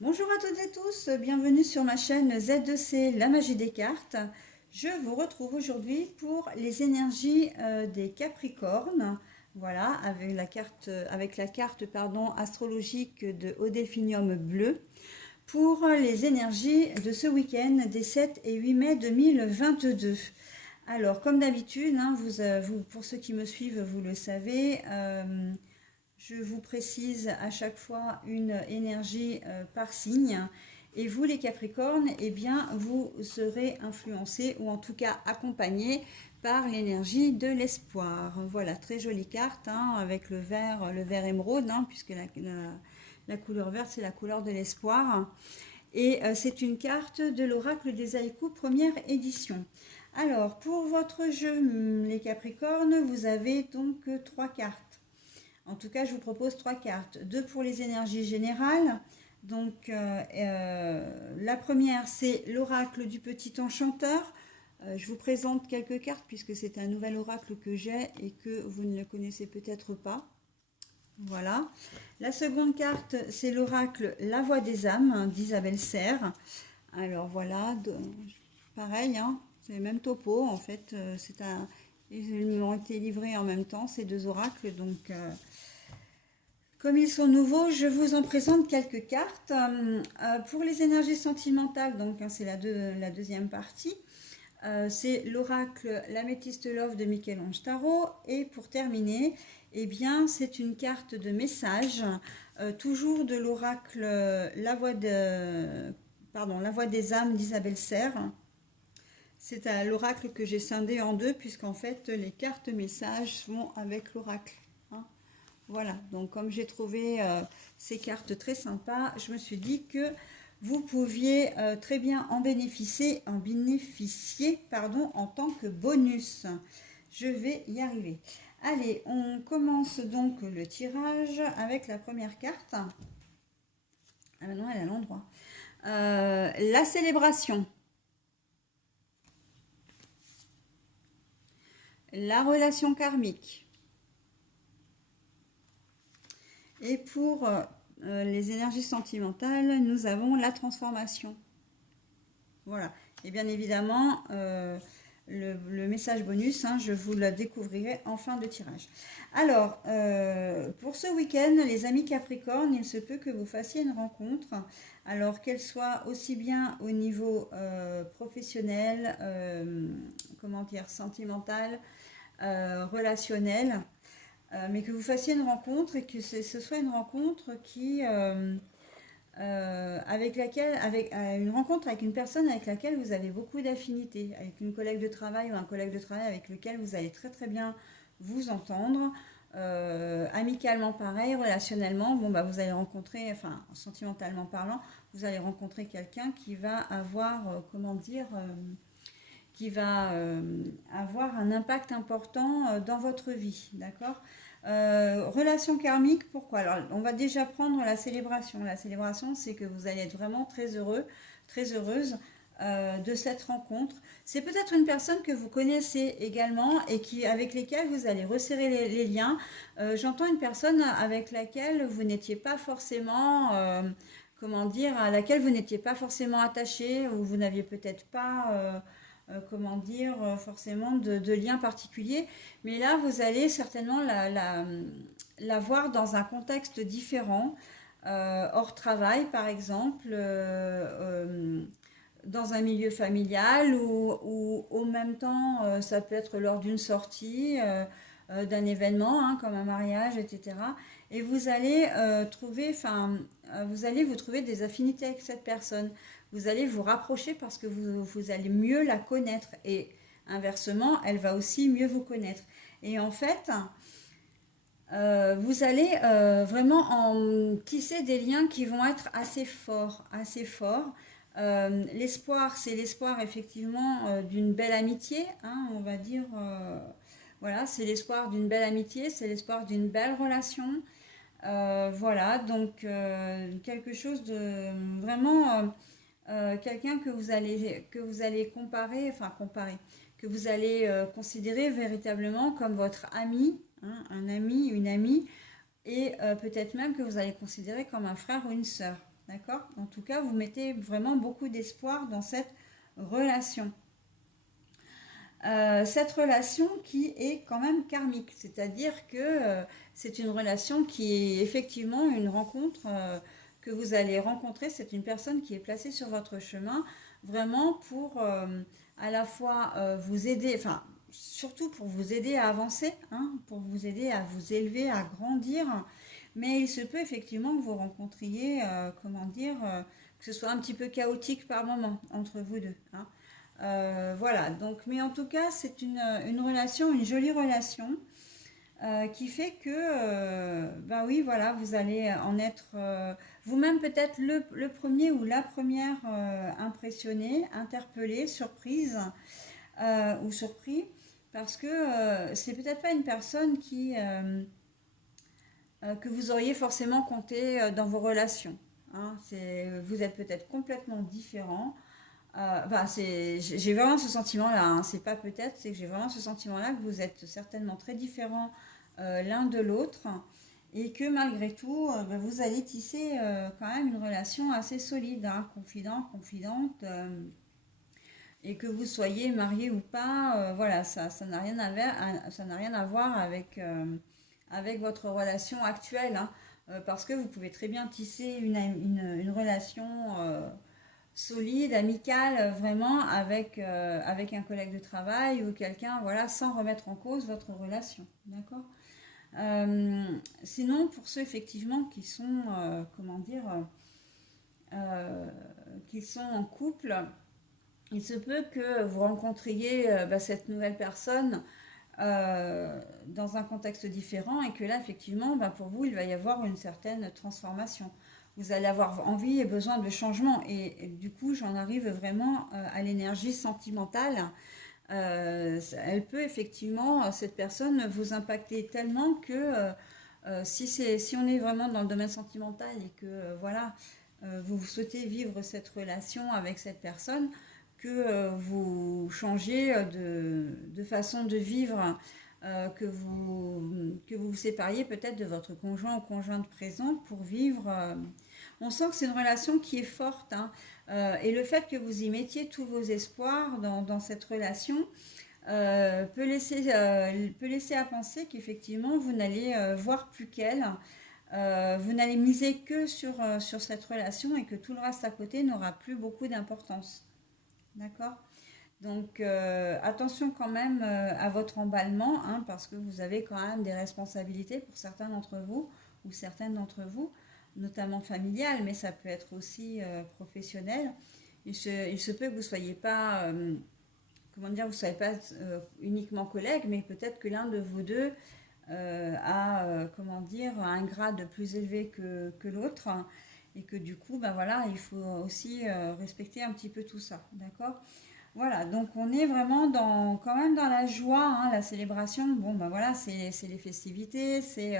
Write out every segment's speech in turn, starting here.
Bonjour à toutes et tous, bienvenue sur ma chaîne Z2C, la magie des cartes. Je vous retrouve aujourd'hui pour les énergies des Capricornes. Voilà, avec la carte astrologique de Au Delphinium bleu pour les énergies de ce week-end des 7 et 8 mai 2022. Alors, comme d'habitude, hein, pour ceux qui me suivent, vous le savez, je vous précise à chaque fois une énergie par signe. Et vous, les Capricornes, eh bien, vous serez influencés ou en tout cas accompagnés par l'énergie de l'espoir. Voilà, très jolie carte hein, avec le vert émeraude, hein, puisque la couleur verte, c'est la couleur de l'espoir. Et c'est une carte de l'oracle des haïkus première édition. Alors, pour votre jeu, les Capricornes, vous avez donc trois cartes. En tout cas, je vous propose trois cartes. Deux pour les énergies générales. Donc, la première, c'est l'oracle du petit enchanteur. Je vous présente quelques cartes puisque c'est un nouvel oracle que j'ai et que vous ne le connaissez peut-être pas. Voilà. La seconde carte, c'est l'oracle La Voix des âmes d'Isabelle Serre. Alors voilà, pareil, hein, c'est le même topo en fait. Ils m'ont été livrés en même temps, ces deux oracles. Donc, comme ils sont nouveaux, je vous en présente quelques cartes. Pour les énergies sentimentales, donc hein, c'est la deuxième partie. C'est l'oracle L'Améthyste Love de Michel-Ange Tarot. Et pour terminer, eh bien, c'est une carte de message, toujours de l'oracle La Voix des âmes d'Isabelle Serre. C'est à l'oracle que j'ai scindé en deux, puisqu'en fait, les cartes messages vont avec l'oracle. Hein. Voilà, donc comme j'ai trouvé ces cartes très sympas, je me suis dit que vous pouviez très bien en bénéficier, en tant que bonus. Je vais y arriver. Allez, on commence donc le tirage avec la première carte. Ah non, elle est à l'endroit. La célébration. La relation karmique. Et pour les énergies sentimentales, nous avons la transformation. Voilà. Et bien évidemment, le message bonus, hein, je vous le découvrirai en fin de tirage. Alors, pour ce week-end, les amis Capricorne, il se peut que vous fassiez une rencontre. Alors, qu'elle soit aussi bien au niveau professionnel, sentimental, relationnel, mais que vous fassiez une rencontre et que ce soit une rencontre une rencontre avec une personne avec laquelle vous avez beaucoup d'affinités, avec une collègue de travail ou un collègue de travail avec lequel vous allez très très bien vous entendre. Amicalement pareil, relationnellement, vous allez rencontrer, enfin sentimentalement parlant, vous allez rencontrer quelqu'un qui va avoir, qui va avoir un impact important dans votre vie, d'accord. Relation karmique, pourquoi? Alors, on va déjà prendre la célébration. La célébration, c'est que vous allez être vraiment très heureux, très heureuse de cette rencontre. C'est peut-être une personne que vous connaissez également et avec lesquelles vous allez resserrer les liens. J'entends une personne avec laquelle vous n'étiez pas forcément, à laquelle vous n'étiez pas forcément attaché ou vous n'aviez peut-être pas forcément de lien particulier. Mais là, vous allez certainement la voir dans un contexte différent, hors travail par exemple, dans un milieu familial ou au même temps, ça peut être lors d'une sortie, d'un événement hein, comme un mariage, etc. Et vous allez vous trouver des affinités avec cette personne. Vous allez vous rapprocher parce que vous allez mieux la connaître et inversement, elle va aussi mieux vous connaître. Et en fait, vous allez vraiment en tisser des liens qui vont être assez forts, assez forts. L'espoir, c'est l'espoir effectivement d'une belle amitié, hein, on va dire. Voilà, c'est l'espoir d'une belle amitié, c'est l'espoir d'une belle relation. Voilà, donc quelque chose de vraiment quelqu'un que vous allez comparer, que vous allez considérer véritablement comme votre ami, hein, un ami, une amie, et peut-être même que vous allez considérer comme un frère ou une sœur. d'accord? En tout cas, vous mettez vraiment beaucoup d'espoir dans cette relation. Cette relation qui est quand même karmique, c'est-à-dire que c'est une relation qui est effectivement une rencontre que vous allez rencontrer, c'est une personne qui est placée sur votre chemin vraiment pour à la fois vous aider, enfin surtout pour vous aider à avancer, hein, pour vous aider à vous élever, à grandir, mais il se peut effectivement que vous rencontriez, comment dire, que ce soit un petit peu chaotique par moment entre vous deux, hein. Voilà, donc, mais en tout cas, c'est une relation, une jolie relation qui fait que, ben oui, voilà, vous allez en être vous-même peut-être le premier ou la première impressionné, interpellé, surprise ou surpris, parce que c'est peut-être pas une personne que vous auriez forcément compté dans vos relations, hein. Vous êtes peut-être complètement différent. Bah, j'ai vraiment ce sentiment-là, hein. C'est pas peut-être, c'est que j'ai vraiment ce sentiment-là que vous êtes certainement très différents l'un de l'autre et que malgré tout, bah, vous allez tisser quand même une relation assez solide, hein, confident, confidente, et que vous soyez marié ou pas, voilà, ça n'a rien ça n'a rien à voir avec votre relation actuelle, hein, parce que vous pouvez très bien tisser une relation solide, amicale, vraiment avec un collègue de travail ou quelqu'un, voilà, sans remettre en cause votre relation, d'accord? Euh, Sinon, pour ceux effectivement qui sont, comment dire, euh, qui sont en couple, il se peut que vous rencontriez bah, cette nouvelle personne dans un contexte différent et que là, effectivement, bah, pour vous, il va y avoir une certaine transformation. Vous allez avoir envie et besoin de changement. Et du coup, j'en arrive vraiment à l'énergie sentimentale. Elle peut effectivement, cette personne, vous impacter tellement que si on est vraiment dans le domaine sentimental et que voilà, vous souhaitez vivre cette relation avec cette personne, que vous changiez de façon de vivre, que vous vous sépariez peut-être de votre conjoint ou conjointe présent pour vivre. On sent que c'est une relation qui est forte, hein, et le fait que vous y mettiez tous vos espoirs dans cette relation peut laisser à penser qu'effectivement vous n'allez voir plus qu'elle. Vous n'allez miser que sur cette relation et que tout le reste à côté n'aura plus beaucoup d'importance. D'accord? Donc attention quand même à votre emballement, hein, parce que vous avez quand même des responsabilités pour certains d'entre vous ou certaines d'entre vous, notamment familiales, mais ça peut être aussi professionnel. Il se peut que vous ne soyez pas, comment dire, vous ne soyez pas uniquement collègue, mais peut-être que l'un de vous deux a, comment dire, un grade plus élevé que l'autre, hein, et que du coup, ben voilà, il faut aussi respecter un petit peu tout ça, d'accord? Voilà, donc on est vraiment quand même dans la joie, hein, la célébration. Bon, ben voilà, c'est les festivités, c'est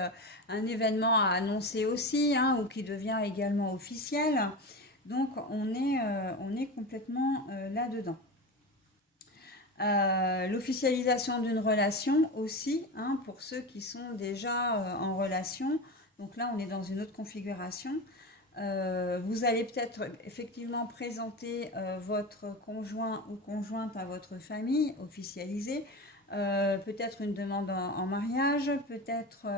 un événement à annoncer aussi, hein, ou qui devient également officiel. Donc on est complètement là-dedans. L'officialisation d'une relation aussi, hein, pour ceux qui sont déjà en relation. Donc là, on est dans une autre configuration. Vous allez peut-être effectivement présenter votre conjoint ou conjointe à votre famille, officialiser. Peut-être une demande en mariage, peut-être,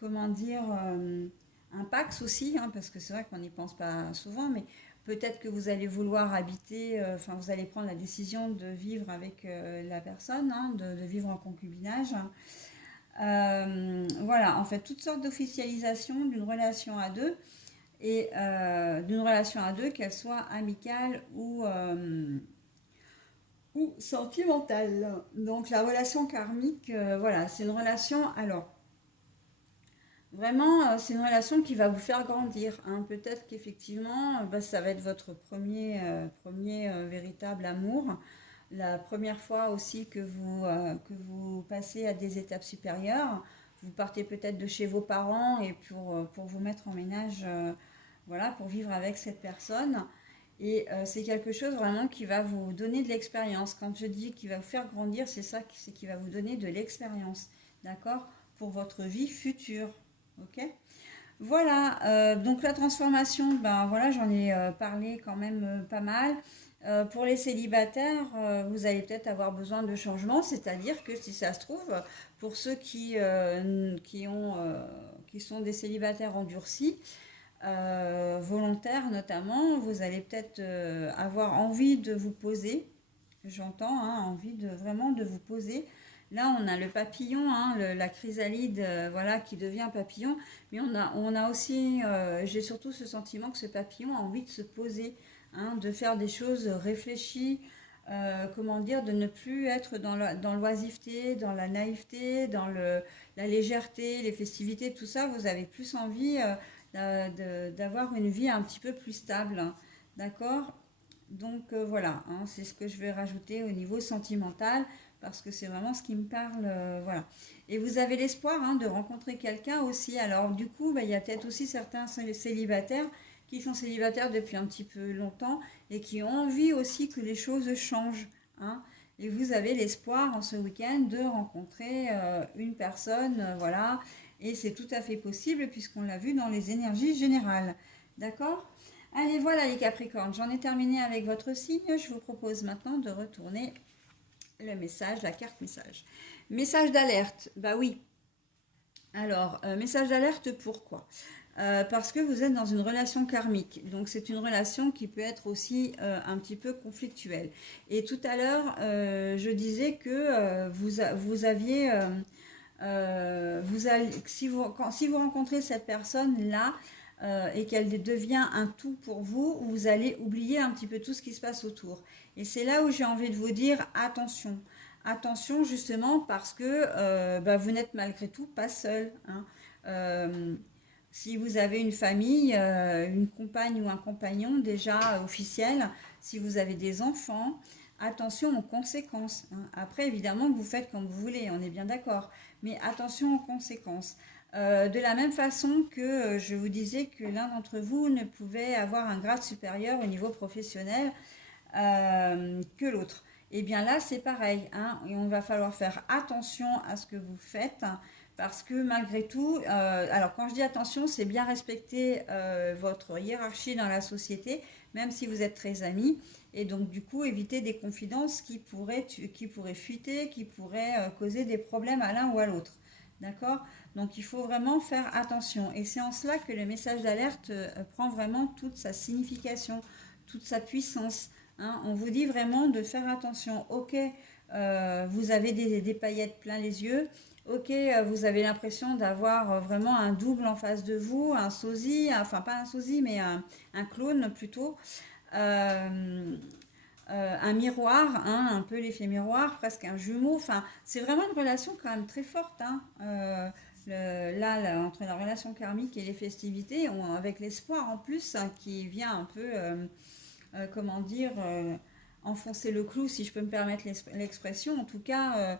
comment dire, un Pax aussi, hein, parce que c'est vrai qu'on n'y pense pas souvent, mais peut-être que vous allez vouloir habiter, enfin vous allez prendre la décision de vivre avec la personne, hein, de vivre en concubinage. Voilà, en fait, toutes sortes d'officialisation d'une relation à deux et d'une relation à deux, qu'elle soit amicale ou sentimentale. Donc la relation karmique, voilà, c'est une relation, alors vraiment, c'est une relation qui va vous faire grandir, hein. Peut-être qu'effectivement, bah, ça va être votre premier véritable amour. La première fois aussi que vous passez à des étapes supérieures. Vous partez peut-être de chez vos parents et pour vous mettre en ménage, voilà, pour vivre avec cette personne. Et c'est quelque chose vraiment qui va vous donner de l'expérience. Quand je dis qu'il va vous faire grandir, c'est ça, c'est qui va vous donner de l'expérience, d'accord? Pour votre vie future, ok? Voilà, donc la transformation, ben voilà, j'en ai parlé quand même pas mal. Pour les célibataires, vous allez peut-être avoir besoin de changement, c'est-à-dire que si ça se trouve, pour ceux qui sont des célibataires endurcis, volontaires notamment, vous allez peut-être avoir envie de vous poser. J'entends, hein, envie de vraiment de vous poser. Là, on a le papillon, hein, la chrysalide, voilà, qui devient papillon. Mais on a aussi, j'ai surtout ce sentiment que ce papillon a envie de se poser, hein, de faire des choses réfléchies, comment dire, de ne plus être dans l'oisiveté, dans la naïveté, la légèreté, les festivités, tout ça. Vous avez plus envie d'avoir une vie un petit peu plus stable, hein, d'accord? Donc voilà, hein, c'est ce que je vais rajouter au niveau sentimental parce que c'est vraiment ce qui me parle. Voilà. Et vous avez l'espoir, hein, de rencontrer quelqu'un aussi. Alors du coup, bah, il y a peut-être aussi certains célibataires qui sont célibataires depuis un petit peu longtemps et qui ont envie aussi que les choses changent, hein. Et vous avez l'espoir en ce week-end de rencontrer une personne, voilà. Et c'est tout à fait possible puisqu'on l'a vu dans les énergies générales. D'accord? Allez, voilà les Capricornes, j'en ai terminé avec votre signe. Je vous propose maintenant de retourner le message, la carte message. Message d'alerte, bah oui. Alors, message d'alerte, pourquoi? Parce que vous êtes dans une relation karmique. Donc, c'est une relation qui peut être aussi un petit peu conflictuelle. Et tout à l'heure, je disais que vous aviez... si vous rencontrez cette personne-là et qu'elle devient un tout pour vous, vous allez oublier un petit peu tout ce qui se passe autour. Et c'est là où j'ai envie de vous dire attention. Attention justement parce que bah, vous n'êtes malgré tout pas seul, hein. Euh, si vous avez une famille, une compagne ou un compagnon déjà officiel, si vous avez des enfants, attention aux conséquences, hein. Après, évidemment, vous faites comme vous voulez, on est bien d'accord, mais attention aux conséquences. De la même façon que je vous disais que l'un d'entre vous ne pouvait avoir un grade supérieur au niveau professionnel que l'autre. Et bien là, c'est pareil, hein, et on va falloir faire attention à ce que vous faites, hein, parce que malgré tout, alors quand je dis attention, c'est bien respecter votre hiérarchie dans la société, même si vous êtes très amis, et donc du coup éviter des confidences qui pourraient fuiter, qui pourraient causer des problèmes à l'un ou à l'autre. D'accord? Donc il faut vraiment faire attention. Et c'est en cela que le message d'alerte prend vraiment toute sa signification, toute sa puissance, hein. On vous dit vraiment de faire attention. Ok, vous avez des paillettes plein les yeux. Ok, vous avez l'impression d'avoir vraiment un double en face de vous, un sosie, enfin pas un sosie, mais un clone plutôt. Euh, un miroir, hein, un peu l'effet miroir, presque un jumeau. Enfin, c'est vraiment une relation quand même très forte, hein. Là, entre la relation karmique et les festivités, avec l'espoir en plus, hein, qui vient un peu, comment dire, enfoncer le clou, si je peux me permettre l'expression, en tout cas,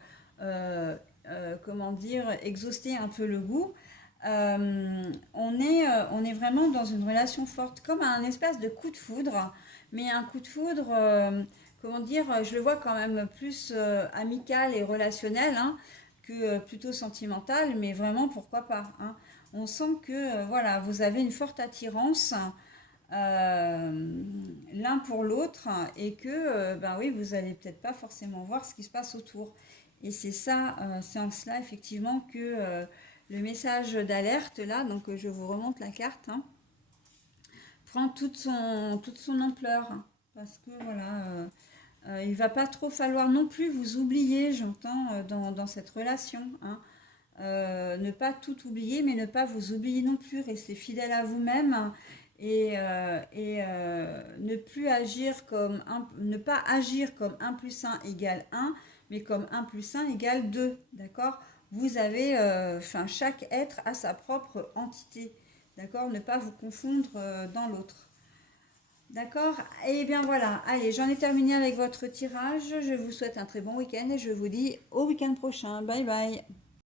comment dire, exhauster un peu le goût. On est vraiment dans une relation forte, comme un espèce de coup de foudre, mais un coup de foudre, comment dire, je le vois quand même plus amical et relationnel, hein, que plutôt sentimental, mais vraiment pourquoi pas, hein. On sent que voilà, vous avez une forte attirance l'un pour l'autre et que ben oui, vous allez peut-être pas forcément voir ce qui se passe autour. Et c'est ça, c'est en cela effectivement que le message d'alerte là, donc je vous remonte la carte, hein, prend toute son ampleur, hein, parce que voilà, il va pas trop falloir non plus vous oublier, j'entends, dans cette relation, hein. Ne pas tout oublier, mais ne pas vous oublier non plus, rester fidèle à vous-même, hein, ne plus agir ne pas agir comme un plus un égale un, mais comme un plus un égale 2, d'accord? Vous avez, enfin, chaque être a sa propre entité, d'accord? Ne pas vous confondre dans l'autre. D'accord? Et bien voilà, allez, j'en ai terminé avec votre tirage. Je vous souhaite un très bon week-end et je vous dis au week-end prochain. Bye bye.